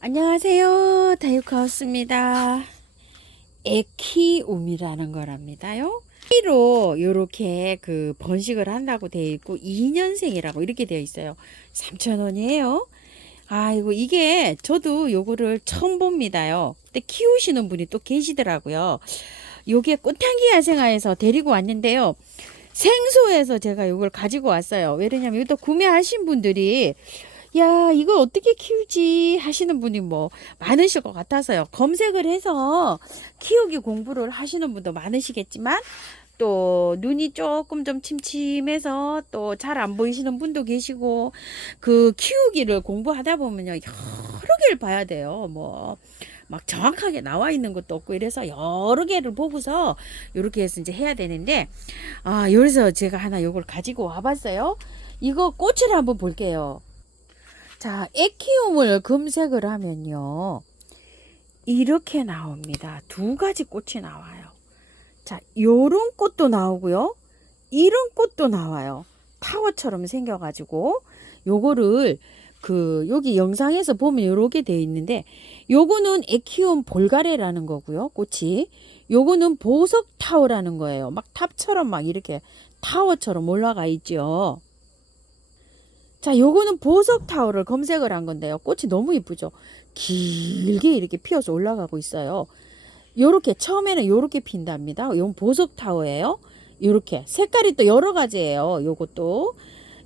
안녕하세요. 다육하우스입니다. 에키움이라는 거랍니다요. 키로 요렇게 그 번식을 한다고 되어 있고 2년생이라고 이렇게 되어 있어요. 3,000원이에요. 아이고 이게 저도 요거를 처음 봅니다요. 근데 키우시는 분이 또 계시더라고요. 요게 꽃향기 야생화에서 데리고 왔는데요. 생소해서 제가 요걸 가지고 왔어요. 왜냐면 이것도 구매하신 분들이 야, 이걸 어떻게 키우지 하시는 분이 뭐 많으실 것 같아서요. 검색을 해서 키우기 공부를 하시는 분도 많으시겠지만 또 눈이 조금 좀 침침해서 또 잘 안 보이시는 분도 계시고 그 키우기를 공부하다 보면요. 여러 개를 봐야 돼요. 뭐 막 정확하게 나와 있는 것도 없고 이래서 여러 개를 보고서 이렇게 해서 이제 해야 되는데 여기서 제가 하나 요걸 가지고 와봤어요. 이거 꽃을 한번 볼게요. 자, 에키움을 검색을 하면요. 이렇게 나옵니다. 두 가지 꽃이 나와요. 자, 요런 꽃도 나오고요. 이런 꽃도 나와요. 타워처럼 생겨가지고 요거를 여기 영상에서 보면 요렇게 되어 있는데 요거는 에키움 볼가레라는 거고요. 꽃이. 요거는 보석 타워라는 거예요. 막 탑처럼 막 이렇게 타워처럼 올라가 있죠. 자, 요거는 보석 타워를 검색을 한 건데요. 꽃이 너무 이쁘죠? 길게 이렇게 피어서 올라가고 있어요. 요렇게 처음에는 요렇게 핀답니다. 이건 보석 타워예요. 요렇게 색깔이 또 여러 가지예요. 요것도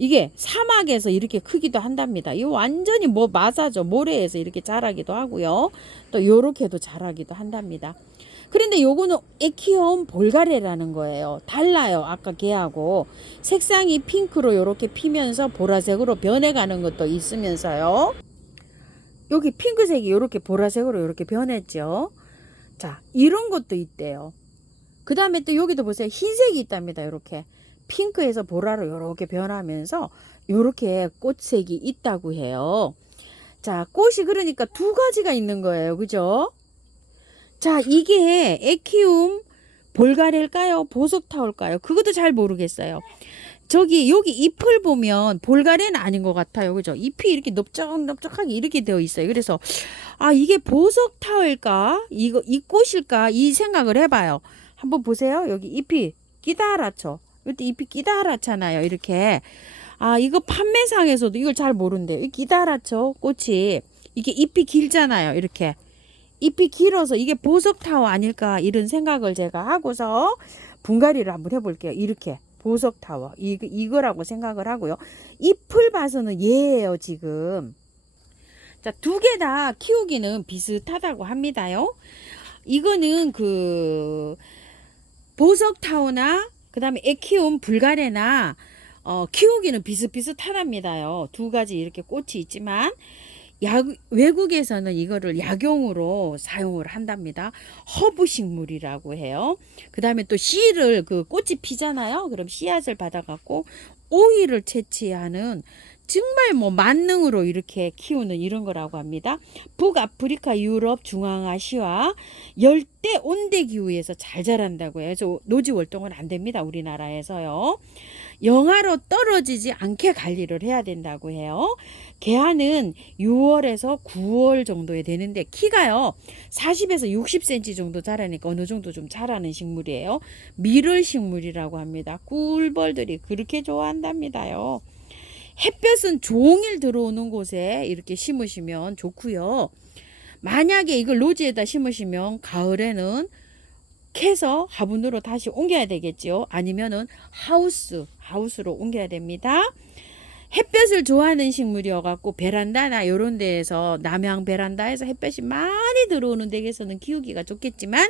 이게 사막에서 이렇게 크기도 한답니다. 이 완전히 뭐 마사죠. 모래에서 이렇게 자라기도 하고요. 또 요렇게도 자라기도 한답니다. 그런데 요거는 에키움 볼가레라는 거예요. 달라요. 아까 걔하고 색상이 핑크로 요렇게 피면서 보라색으로 변해가는 것도 있으면서요. 여기 핑크색이 요렇게 보라색으로 요렇게 변했죠. 자, 이런 것도 있대요. 그 다음에 또 여기도 보세요. 흰색이 있답니다. 요렇게 핑크에서 보라로 요렇게 변하면서 요렇게 꽃색이 있다고 해요. 자, 꽃이 그러니까 두 가지가 있는 거예요. 그죠? 자, 이게 에키움 볼가래일까요? 보석타올까요? 그것도 잘 모르겠어요. 여기 잎을 보면 볼가래는 아닌 것 같아요. 그죠? 잎이 이렇게 넓적넓적하게 이렇게 되어 있어요. 그래서, 이게 보석타올일까? 이 꽃일까? 이 생각을 해봐요. 한번 보세요. 여기 잎이 끼다랗죠? 이때 잎이 끼다랗잖아요. 이렇게. 이거 판매상에서도 이걸 잘 모른대요. 이 끼다랗죠? 꽃이. 이게 잎이 길잖아요. 이렇게. 잎이 길어서 이게 보석타워 아닐까 이런 생각을 제가 하고서 분갈이를 한번 해볼게요. 이렇게 보석타워 이거라고 생각을 하고요. 잎을 봐서는 얘예요 지금. 자, 두 개 다 키우기는 비슷하다고 합니다요. 이거는 보석타워나 그 다음에 에키움 불가레나 키우기는 비슷비슷하답니다요. 두 가지 이렇게 꽃이 있지만 외국에서는 이거를 약용으로 사용을 한답니다. 허브 식물이라고 해요. 그 다음에 또 씨를 꽃이 피잖아요. 그럼 씨앗을 받아갖고 오이를 채취하는 정말 뭐 만능으로 이렇게 키우는 이런 거라고 합니다. 북아프리카, 유럽, 중앙아시아 열대 온대 기후에서 잘 자란다고 해요. 그래서 노지 월동은 안 됩니다. 우리나라에서요. 영하로 떨어지지 않게 관리를 해야 된다고 해요. 개화는 6월에서 9월 정도에 되는데 키가요 40에서 60cm 정도 자라니까 어느 정도 좀 자라는 식물이에요. 밀을 식물이라고 합니다. 꿀벌들이 그렇게 좋아한답니다요. 햇볕은 종일 들어오는 곳에 이렇게 심으시면 좋고요. 만약에 이걸 노지에다 심으시면 가을에는 캐서 화분으로 다시 옮겨야 되겠죠. 아니면은 하우스로 옮겨야 됩니다. 햇볕을 좋아하는 식물이어갖고 베란다나 이런 데에서 남향 베란다에서 햇볕이 많이 들어오는 댁에서는 키우기가 좋겠지만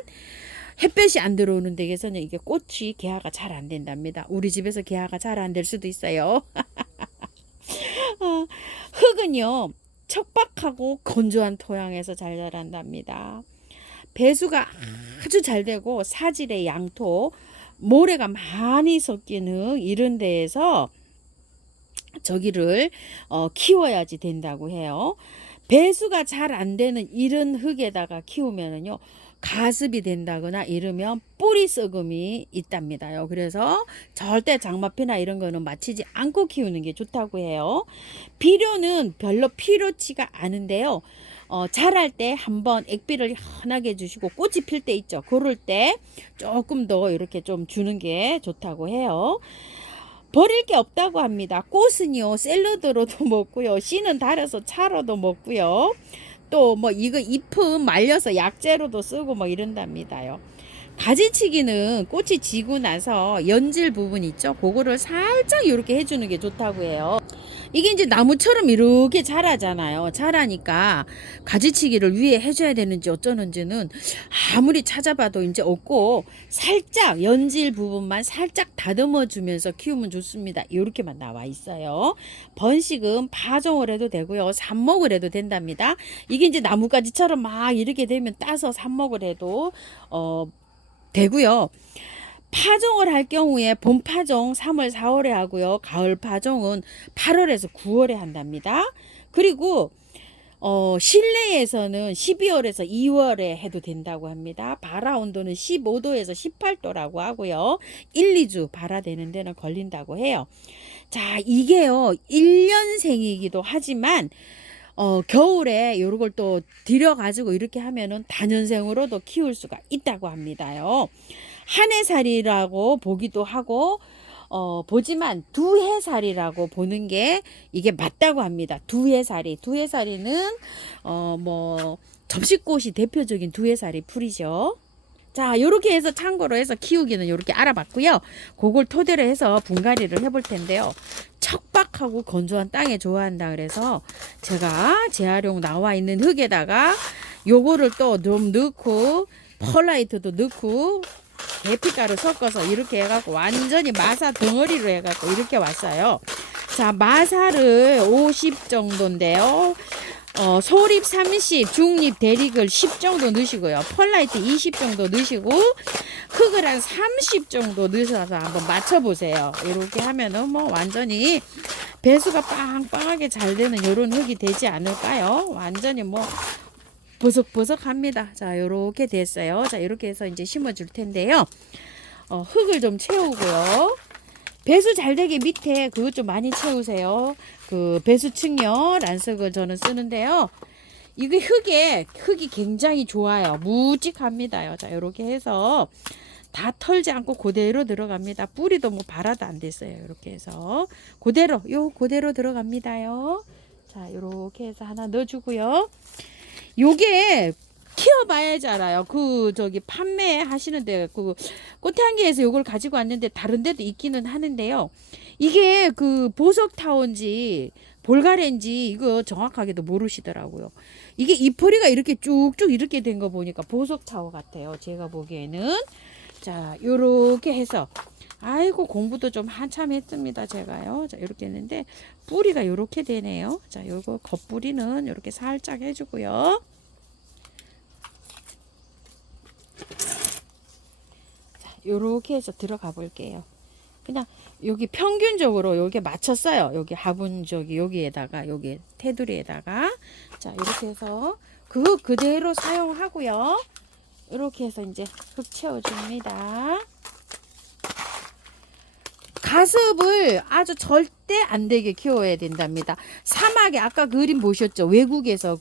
햇볕이 안 들어오는 댁에서는 이게 꽃이 개화가 잘 안 된답니다. 우리 집에서 개화가 잘 안 될 수도 있어요. 흙은요 척박하고 건조한 토양에서 잘 자란답니다. 배수가 아주 잘 되고 사질의 양토 모래가 많이 섞이는 이런 데에서 저기를 키워야지 된다고 해요. 배수가 잘 안 되는 이런 흙에다가 키우면은요 가습이 된다거나 이러면 뿌리 썩음이 있답니다요. 그래서 절대 장마피나 이런 거는 맞히지 않고 키우는 게 좋다고 해요. 비료는 별로 필요치가 않은데요. 자랄 때 한번 액비를 환하게 해주시고 꽃이 필 때 있죠. 그럴 때 조금 더 이렇게 좀 주는 게 좋다고 해요. 버릴 게 없다고 합니다. 꽃은요 샐러드로도 먹고요, 씨는 달아서 차로도 먹고요, 또 뭐 이거 잎은 말려서 약재로도 쓰고 뭐 이런답니다요. 가지치기는 꽃이 지고 나서 연질 부분 있죠, 그거를 살짝 이렇게 해주는 게 좋다고 해요. 이게 이제 나무처럼 이렇게 자라잖아요. 자라니까 가지치기를 위에 해줘야 되는지 어쩌는지는 아무리 찾아봐도 이제 없고, 살짝 연질 부분만 살짝 다듬어 주면서 키우면 좋습니다. 이렇게만 나와 있어요. 번식은 파종을 해도 되고요, 삽목을 해도 된답니다. 이게 이제 나뭇가지처럼 막 이렇게 되면 따서 삽목을 해도 되고요. 파종을 할 경우에 봄 파종 3월 4월에 하고요, 가을 파종은 8월에서 9월에 한답니다. 그리고 실내에서는 12월에서 2월에 해도 된다고 합니다. 발화 온도는 15도에서 18도라고 하고요, 1, 2주 발화되는 데는 걸린다고 해요. 자, 이게요 1년생이기도 하지만 겨울에 요런 걸 또 들여가지고 이렇게 하면은 다년생으로도 키울 수가 있다고 합니다요. 한 해살이라고 보기도 하고, 보지만 두 해살이라고 보는 게 이게 맞다고 합니다. 두 해살이는, 뭐, 접시꽃이 대표적인 두 해살이 풀이죠. 자, 요렇게 해서 참고로 해서 키우기는 요렇게 알아봤고요. 그걸 토대로 해서 분갈이를 해볼 텐데요. 척박하고 건조한 땅에 좋아한다 그래서 제가 재활용 나와 있는 흙에다가 요거를 또 좀 넣고 펄라이트도 넣고 계피가루 섞어서 이렇게 해갖고 완전히 마사 덩어리로 해갖고 이렇게 왔어요. 자, 마사를 50 정도인데요. 소립 30, 중립 대릭을 10 정도 넣으시고요. 펄라이트 20 정도 넣으시고 흙을 한 30 정도 넣으셔서 한번 맞춰보세요. 이렇게 하면은 뭐 완전히 배수가 빵빵하게 잘 되는 이런 흙이 되지 않을까요? 완전히 뭐 버석버석합니다. 자, 요렇게 됐어요. 자, 이렇게 해서 이제 심어줄 텐데요. 흙을 좀 채우고요. 배수 잘 되게 밑에 그것 좀 많이 채우세요. 그 배수층요 란석을 저는 쓰는데요. 이게 흙이 굉장히 좋아요. 묵직합니다요. 자, 이렇게 해서 다 털지 않고 그대로 들어갑니다. 뿌리도 뭐 발화도 안 됐어요. 이렇게 해서 그대로 들어갑니다요. 자, 이렇게 해서 하나 넣어주고요. 요게 키워봐야지 알아요. 판매하시는데 꽃향기에서 요걸 가지고 왔는데 다른 데도 있기는 하는데요. 이게 보석타워인지 볼가래인지 이거 정확하게도 모르시더라고요. 이게 잎허리가 이렇게 쭉쭉 이렇게 된 거 보니까 보석타워 같아요. 제가 보기에는. 자, 요렇게 해서 아이고 공부도 좀 한참 했습니다. 제가요. 자, 이렇게 했는데 뿌리가 요렇게 되네요. 자, 요거 겉뿌리는 요렇게 살짝 해주고요. 자, 요렇게 해서 들어가 볼게요. 그냥 여기 평균적으로 여기 맞췄어요. 여기 화분 여기에다가 여기 테두리에다가. 자, 이렇게 해서 그거 그대로 사용하고요. 이렇게 해서 이제 흙 채워줍니다. 가습을 아주 절대 안 되게 키워야 된답니다. 사막에 아까 그림 보셨죠? 외국에서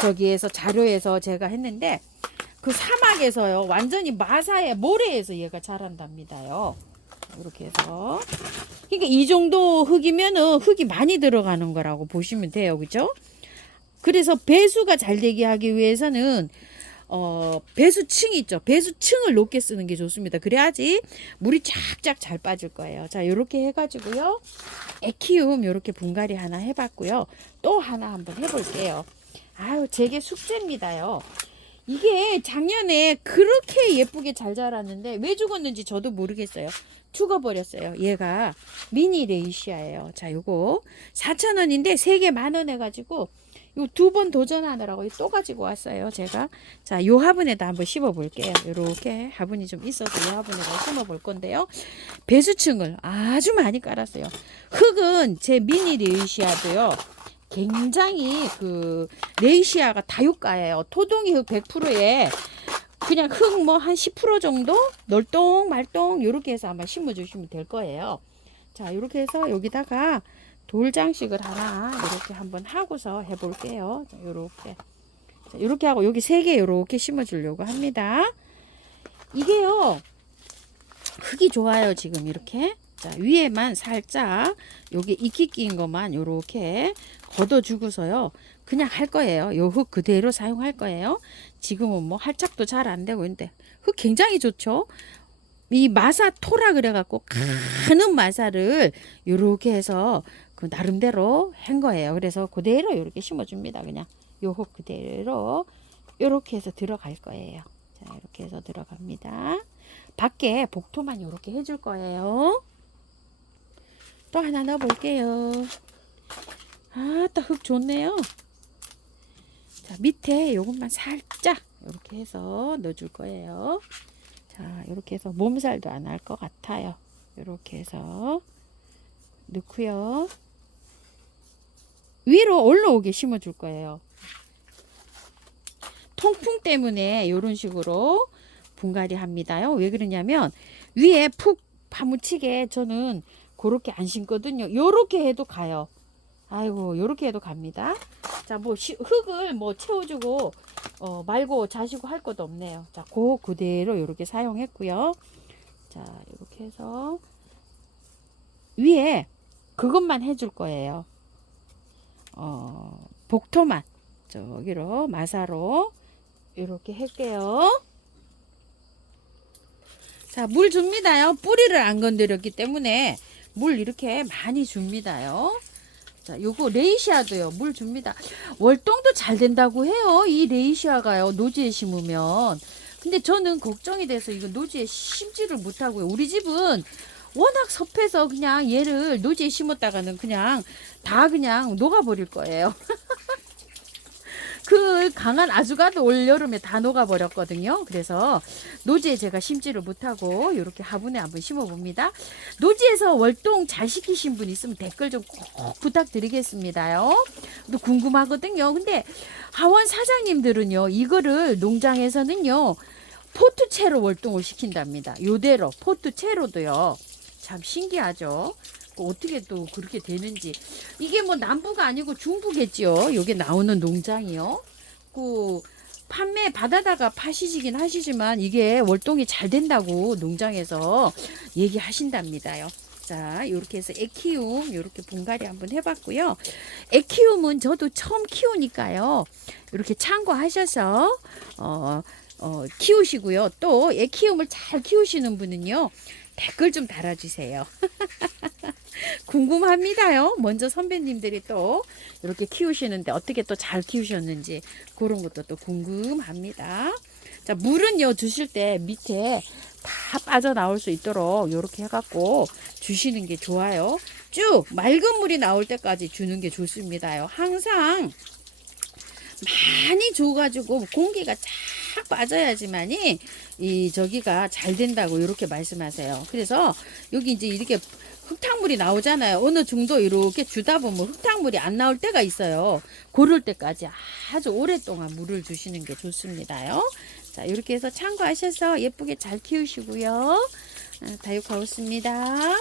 저기에서 자료에서 제가 했는데 그 사막에서요 완전히 마사의 모래에서 얘가 자란답니다요. 이렇게 해서 그러니까 이 정도 흙이면은 흙이 많이 들어가는 거라고 보시면 돼요. 그죠? 그래서 배수가 잘 되게 하기 위해서는 배수층 있죠. 배수층을 높게 쓰는 게 좋습니다. 그래야지 물이 쫙쫙 잘 빠질 거예요. 자, 요렇게 해가지고요. 애키움 요렇게 분갈이 하나 해봤고요. 또 하나 한번 해볼게요. 아유, 제게 숙제입니다요. 이게 작년에 그렇게 예쁘게 잘 자랐는데 왜 죽었는지 저도 모르겠어요. 죽어버렸어요. 얘가 미니 레이시아예요. 자, 요거 4,000원인데 3개 10,000원 해가지고 요 2번 도전하느라고 또 가지고 왔어요. 제가. 자, 요 화분에다 한번 심어 볼게요. 요렇게 화분이 좀 있어서 요 화분에다 심어 볼 건데요. 배수층을 아주 많이 깔았어요. 흙은 제 미니 레이시아도요. 굉장히 그 레이시아가 다육가예요. 토동이 흙 100%에 그냥 흙 뭐 한 10% 정도 널똥 말똥 요렇게 해서 아마 심어 주시면 될 거예요. 자, 이렇게 해서 여기다가 돌 장식을 하나 이렇게 한번 하고서 해 볼게요. 자, 요렇게. 자, 요렇게 하고 여기 3개 요렇게 심어 주려고 합니다. 이게요. 흙이 좋아요. 지금 이렇게. 자, 위에만 살짝 여기 이끼 낀 것만 요렇게 걷어 주고서요. 그냥 할 거예요. 요 흙 그대로 사용할 거예요. 지금은 뭐 할짝도 잘 안 되고 있는데 흙 굉장히 좋죠. 이 마사 토라 그래갖고 가는 마사를 요렇게 해서 그 나름대로 한 거예요. 그래서 그대로 요렇게 심어줍니다. 그냥 요 흙 그대로 요렇게 해서 들어갈 거예요. 자, 이렇게 해서 들어갑니다. 밖에 복토만 요렇게 해줄 거예요. 또 하나 넣어 볼게요. 아따 흙 좋네요. 자, 밑에 요것만 살짝 이렇게 해서 넣어줄 거예요. 자, 이렇게 해서 몸살도 안 할 것 같아요. 이렇게 해서 넣고요. 위로 올라오게 심어줄 거예요. 통풍 때문에 이런 식으로 분갈이 합니다요. 왜 그러냐면 위에 푹 파묻히게 저는 그렇게 안 심거든요. 요렇게 해도 가요. 아이고, 요렇게 해도 갑니다. 자, 뭐 흙을 뭐 채워주고 말고 자시고 할 것도 없네요. 자, 그대로 요렇게 사용했고요. 자, 이렇게 해서 위에 그것만 해줄 거예요. 복토만 저기로 마사로 이렇게 할게요. 자, 물 줍니다요. 뿌리를 안 건드렸기 때문에 물 이렇게 많이 줍니다요. 자, 요거 레이시아도요. 물 줍니다. 월동도 잘 된다고 해요. 이 레이시아가요. 노지에 심으면. 근데 저는 걱정이 돼서 이거 노지에 심지를 못하고요. 우리 집은 워낙 섭해서 그냥 얘를 노지에 심었다가는 그냥 다 그냥 녹아버릴 거예요. 그 강한 아주가도 올 여름에 다 녹아버렸거든요. 그래서 노지에 제가 심지를 못하고 이렇게 화분에 한번 심어봅니다. 노지에서 월동 잘 시키신 분 있으면 댓글 좀 꼭 부탁드리겠습니다요. 또 궁금하거든요. 근데 하원 사장님들은요, 이거를 농장에서는요, 포트채로 월동을 시킨답니다. 요대로 포트채로도요. 참 신기하죠. 어떻게 또 그렇게 되는지. 이게 뭐 남부가 아니고 중부겠지요. 여기 나오는 농장이요. 그 판매 받아다가 파시긴 하시지만 이게 월동이 잘 된다고 농장에서 얘기하신답니다요. 자, 이렇게 해서 애키움 이렇게 분갈이 한번 해봤고요. 애키움은 저도 처음 키우니까요. 이렇게 참고하셔서 키우시고요. 또 애키움을 잘 키우시는 분은요. 댓글 좀 달아주세요. 궁금합니다요. 먼저 선배님들이 또 이렇게 키우시는데 어떻게 또 잘 키우셨는지 그런 것도 또 궁금합니다. 자, 물은요 주실 때 밑에 다 빠져나올 수 있도록 이렇게 해갖고 주시는 게 좋아요. 쭉 맑은 물이 나올 때까지 주는 게 좋습니다요. 항상 많이 줘가지고 공기가 쫙 빠져야지만이 이 저기가 잘 된다고 이렇게 말씀하세요. 그래서 여기 이제 이렇게 흙탕물이 나오잖아요. 어느 정도 이렇게 주다 보면 흙탕물이 안 나올 때가 있어요. 그럴 때까지 아주 오랫동안 물을 주시는 게 좋습니다요. 자, 이렇게 해서 참고하셔서 예쁘게 잘 키우시고요. 다육하우스입니다.